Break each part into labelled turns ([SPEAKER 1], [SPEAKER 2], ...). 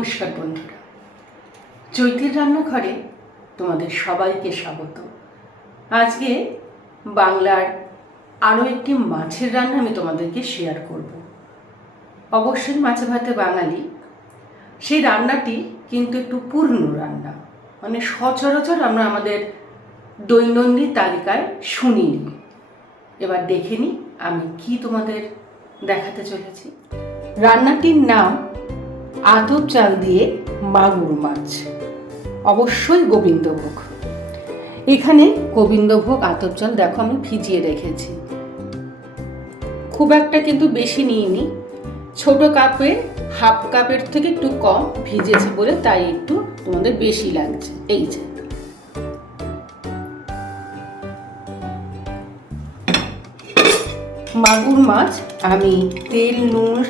[SPEAKER 1] নমস্কার বন্ধুরা। চৈতির রান্নাঘরে তোমাদের সবাইকে স্বাগত। আজকে বাংলার আরও একটি মাছের রান্না আমি তোমাদেরকে শেয়ার করব। অবশ্যই মাছে ভাতে বাঙালি। সেই রান্নাটি কিন্তু একটু পূর্ণ রান্না। মানে সচরাচর আমরা আমাদের দৈনন্দিন তালিকায় শুনিনি এবার দেখে নিই আমি কি তোমাদের দেখাতে চলেছি। রান্নাটির নাম আতপ চাল দিয়ে মাগুর মাছ। অবশ্যই গোবিন্দভোগ। এখানে গোবিন্দভোগ, আতপ চাল দেখো আমি ভিজিয়ে রেখেছি। খুব একটা কিন্তু বেশি নিইনি। ছোট কাপে, হাফ কাপের থেকে একটু কম ভিজেছে বলে তাই একটু তোমাদের বেশি লাগছে। এই যে। মাগুর মাছ, আমি তেল, নুন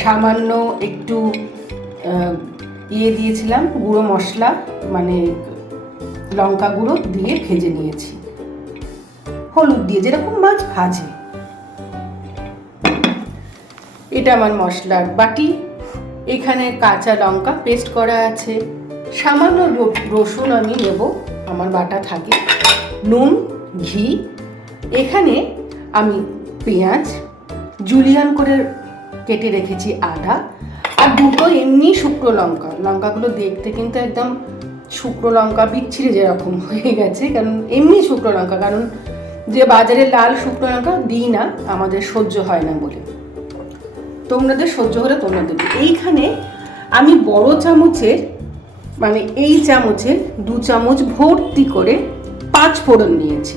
[SPEAKER 1] সামান্য একটু ইয়ে দিয়েছিলাম, গুঁড়ো মশলা মানে লঙ্কা গুঁড়ো দিয়ে ভেজে নিয়েছি। হলুদ দিয়ে, যেরকম মাছ ভাজে। এটা আমার মশলার বাটি। এখানে কাঁচা লঙ্কা পেস্ট করা আছে। সামান্য রসুন আমি নেব, আমার বাটা থাকে। নুন, ঘি। এখানে আমি পেঁয়াজ, জুলিয়ান করে কেটে রেখেছি আদা আর দুটো এমনি শুকনো লঙ্কা। লঙ্কাগুলো দেখতে কিন্তু একদম শুকনো লঙ্কা বিচ্ছিরে যেরকম হয়ে গেছে, কারণ এমনি শুকনো লঙ্কা, কারণ যে বাজারে লাল শুকনো লঙ্কা দিই না, আমাদের সহ্য হয় না বলে। তোমাদের সহ্য হলে তোমরা দেবে। এইখানে আমি বড় চামচের মানে এই চামচের দু চামচ ভর্তি করে পাঁচ ফোড়ন নিয়েছি।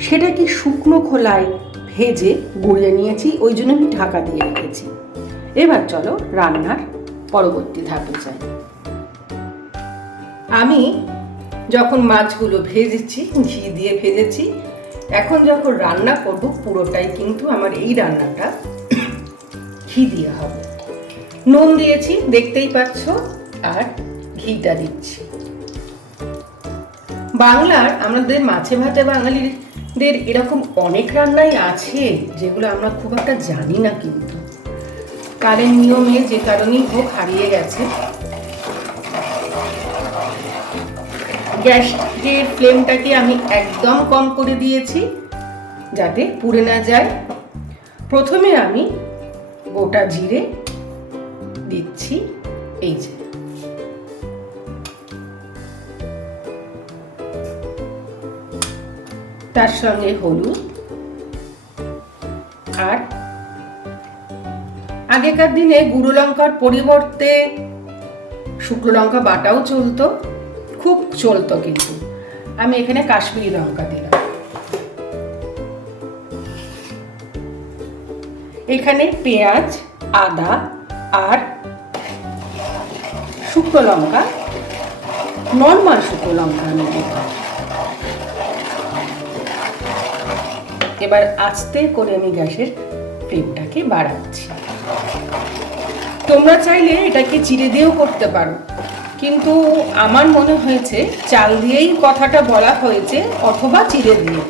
[SPEAKER 1] সেটা কি শুকনো খোলায় ভেজে গুঁড়িয়ে নিয়েছি, ওই জন্য আমি ঢাকা দিয়ে রেখেছি। এবার চলো রান্নার পরবর্তী ধাপে যাই। আমি যখন মাছগুলো ভেজেছি, ঘি দিয়ে ভেজেছি এখন যখন রান্না করব, পুরোটাই কিন্তু আমার এই রান্নাটা ঘি দিয়ে হবে। নুন দিয়েছি, দেখতেই পাচ্ছ, আর ঘিটা দিচ্ছি। বাংলার, আমাদের মাছে ভাতে বাঙালিদের এরকম অনেক রান্নাই আছে, যেগুলো আমরা খুব একটা জানি না কিন্তু। কারের নিয়মে যে কারণেই হোক হারিয়ে গেছে। গ্যাসের ফ্লেমটাকে আমি একদম কম করে দিয়েছি, যাতে পুড়ে না যায়। প্রথমে আমি গোটা জিরে দিচ্ছি, এই যে। তার সঙ্গে হলুদ আর আগেকার দিনে গুঁড়ো লঙ্কার পরিবর্তে শুকনো লঙ্কা বাটাও চলতো, খুব চলতো কিন্তু। আমি এখানে কাশ্মীরি লঙ্কা দিলাম। এখানে পেঁয়াজ, আদা আর শুকনো লঙ্কা, নর্মাল শুকনো লঙ্কা আমি দিলাম। এবার আস্তে করে আমি গ্যাসের ফ্লেমটাকে বাড়াচ্ছি। তোমরা চাইলে এটাকে চিড়ে দিয়েও করতে পারো। কিন্তু আমার মনে হয়েছে চাল দিয়েই কথাটা বলা হয়েছে অথবা চিড়ে দিয়ে।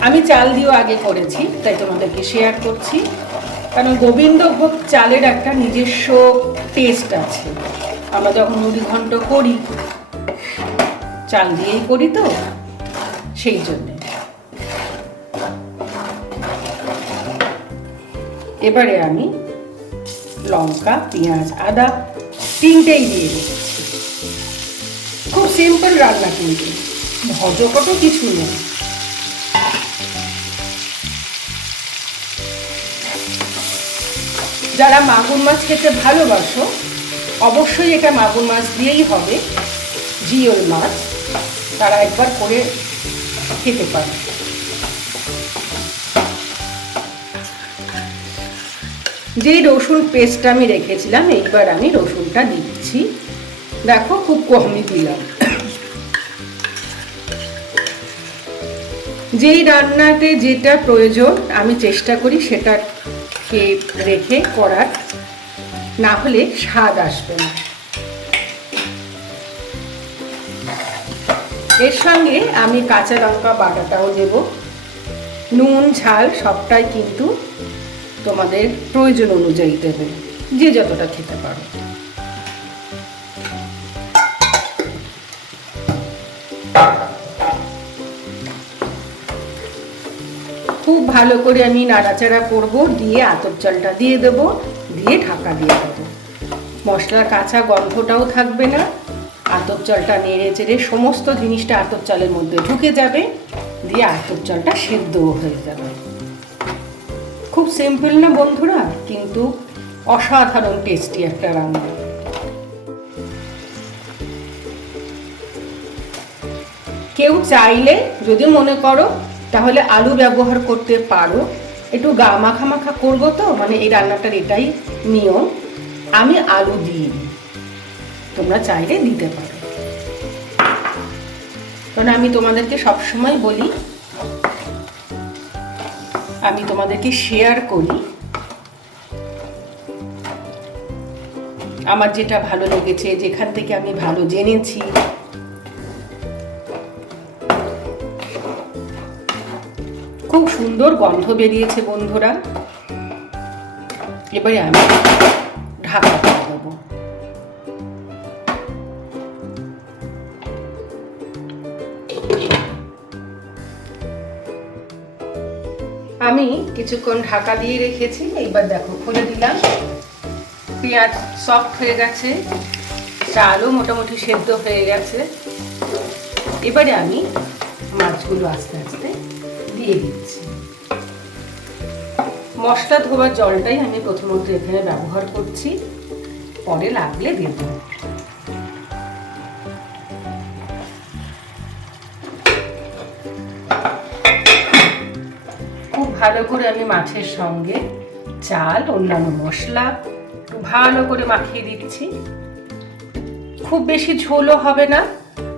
[SPEAKER 1] আমি চাল দিয়েও আগে করেছি, তাই তোমাদেরকে শেয়ার করছি। কারণ গোবিন্দভোগ চালের একটা নিজস্ব টেস্ট আছে। আমরা যখন মুড়ি ঘন্ট করি, চাল দিয়েই করি তো, সেই জন্যে। এবারে আমি লঙ্কা, পেঁয়াজ, আদা তিনটেই দিয়ে দিচ্ছি খুব সিম্পল রান্না কিন্তু, ভজকটো কিছু নেই যারা মাগুর মাছ খেতে ভালোবাসো, অবশ্যই এটা মাগুর মাছ দিয়েই হবে। জিওল মাছ, তারা একবার করে খেতে পারে যেই রসুন পেস্টটা আমি রেখেছিলাম, এইবার আমি রসুনটা দিচ্ছি। দেখো খুব কমই দিলাম। যেই রান্নাতে যেটা প্রয়োজন, আমি চেষ্টা করি সেটাকে রেখে করার। না হলে স্বাদ আসবে না। এর সঙ্গে আমি কাঁচা লঙ্কা, বাটাটাও দেব। নুন, ঝাল সবটাই কিন্তু তোমাদের প্রয়োজন অনুযায়ী দেবে। যে যতটা খেতে পারো। খুব ভালো করে আমি নাড়াচাড়া করব, দিয়ে আতর চালটা দিয়ে দেব, দিয়ে ঢাকা দিয়ে দেবো। মশলার কাঁচা গন্ধটাও থাকবে না। আতর চালটা নেড়ে চেড়ে সমস্ত জিনিসটা আতর চালের মধ্যে ঢুকে যাবে। দিয়ে আতর চালটা সেদ্ধও হয়ে যাবে। খুব সিম্পল না বন্ধুরা, কিন্তু অসাধারণ টেস্টি একটা রান্না। কেউ চাইলে যদি মনে করো তাহলে আলু ব্যবহার করতে পারো, একটু গা মাখা মাখা করব তো মানে এই রান্নাটার এটাই নিয়ম। আমি আলু দিই, তোমরা চাইলে দিতে পারো। কারণ আমি তোমাদেরকে সবসময় বলি আমি তোমাদেরকে শেয়ার করি। আমার যেটা ভালো লেগেছে, যেখান থেকে আমি ভালো জেনেছি। খুব সুন্দর গন্ধ বেরিয়েছে বন্ধুরা। এবারে আমি ঢাকা দেবো। আমি কিছুক্ষণ ঢাকা দিয়ে রেখেছি, এইবার দেখো, খুলে দিলাম। পেঁয়াজ সফট হয়ে গেছে, চালও মোটামুটি সেদ্ধ হয়ে গেছে। এবারে আমি মাছগুলো আস্তে আস্তে দিয়ে দিচ্ছি। মশলা ধোবার জলটাই আমি প্রথমত এখানে ব্যবহার করছি, পরে লাগলে দিয়ে দেব। ভালো করে আমি মাছের সঙ্গে চাল, অন্যান্য মশলা ভালো করে মাখিয়ে দিচ্ছি। খুব বেশি ঝোলও হবে না,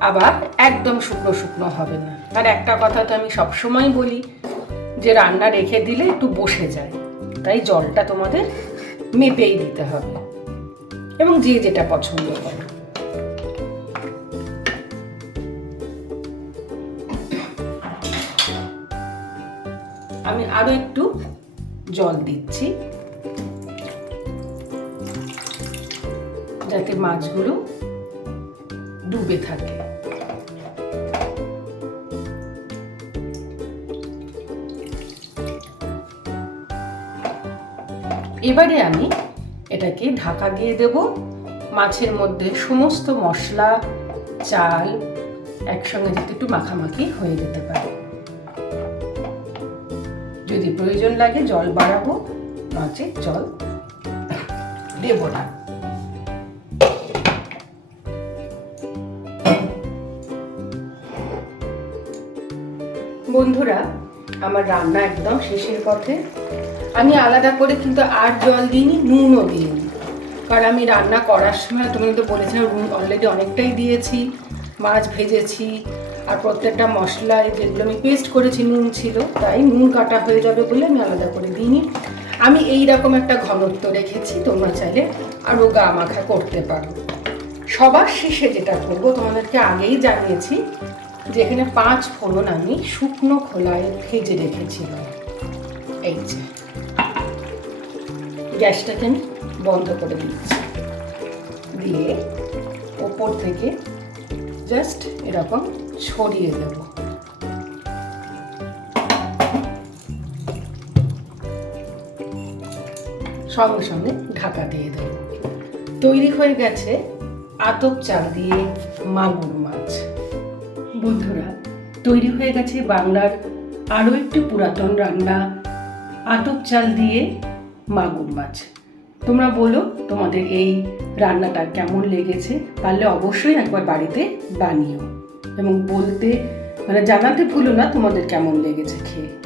[SPEAKER 1] আবার একদম শুকনো শুকনো হবে না। আর একটা কথা তো আমি সবসময় বলি, যে রান্না রেখে দিলে একটু বসে যায়, তাই জলটা তোমাদের মেপেই দিতে হবে। এবং যে যেটা পছন্দ করে। আমি আরও একটু জল দিচ্ছি। যাতে মাছগুলো ডুবে থাকে। এবারে আমি এটাকে ঢাকা দিয়ে দেব। মাছের মধ্যে সমস্ত মশলা, চাল একসঙ্গে যাতে একটু মাখামাখি হয়ে যেতে পারে। যদি প্রয়োজন লাগে জল বাড়াবো, মাছে জল দেব না। বন্ধুরা, আমার রান্না একদম শেষের পথে। আমি আলাদা করে কিন্তু আর জল দিইনি, নুনও দিইনি। কারণ আমি রান্না করার সময় তুমি তো বলেছিলাম অলরেডি অনেকটাই দিয়েছি, মাছ ভেজেছি আর প্রত্যেকটা মশলায় যেগুলো আমি পেস্ট করেছি নুন ছিল, তাই নুন কাটা হয়ে যাবে বলে আমি আলাদা করে দিইনি। আমি এই রকম একটা ঘনত্ব রেখেছি, তোমরা চাইলে আরও গা মাখা করতে পারো। সবার শেষে যেটা করব, তোমাদেরকে আগেই জানিয়েছি যে এখানে পাঁচ ফোড়ন আমি শুকনো খোলায় ভেজে রেখেছিলাম। এই যে। গ্যাসটাকে আমি বন্ধ করে দিচ্ছি। দিয়ে ওপর থেকে জাস্ট এরকম ছড়িয়ে দেব। সঙ্গে সঙ্গে ঢাকা দিয়ে দেব। তৈরি হয়ে গেছে আতপ চাল দিয়ে মাগুর মাছ। বন্ধুরা, তৈরি হয়ে গেছে বাংলার আরও একটি পুরাতন রান্না আতপ চাল দিয়ে মাগুর মাছ। তোমরা বলো, তোমাদের এই রান্নাটা কেমন লেগেছে? পারলে অবশ্যই একবার বাড়িতে বানিও। এবং বলতে মানে জানাতে ভুলো না তোমাদের কেমন লেগেছে খেয়ে।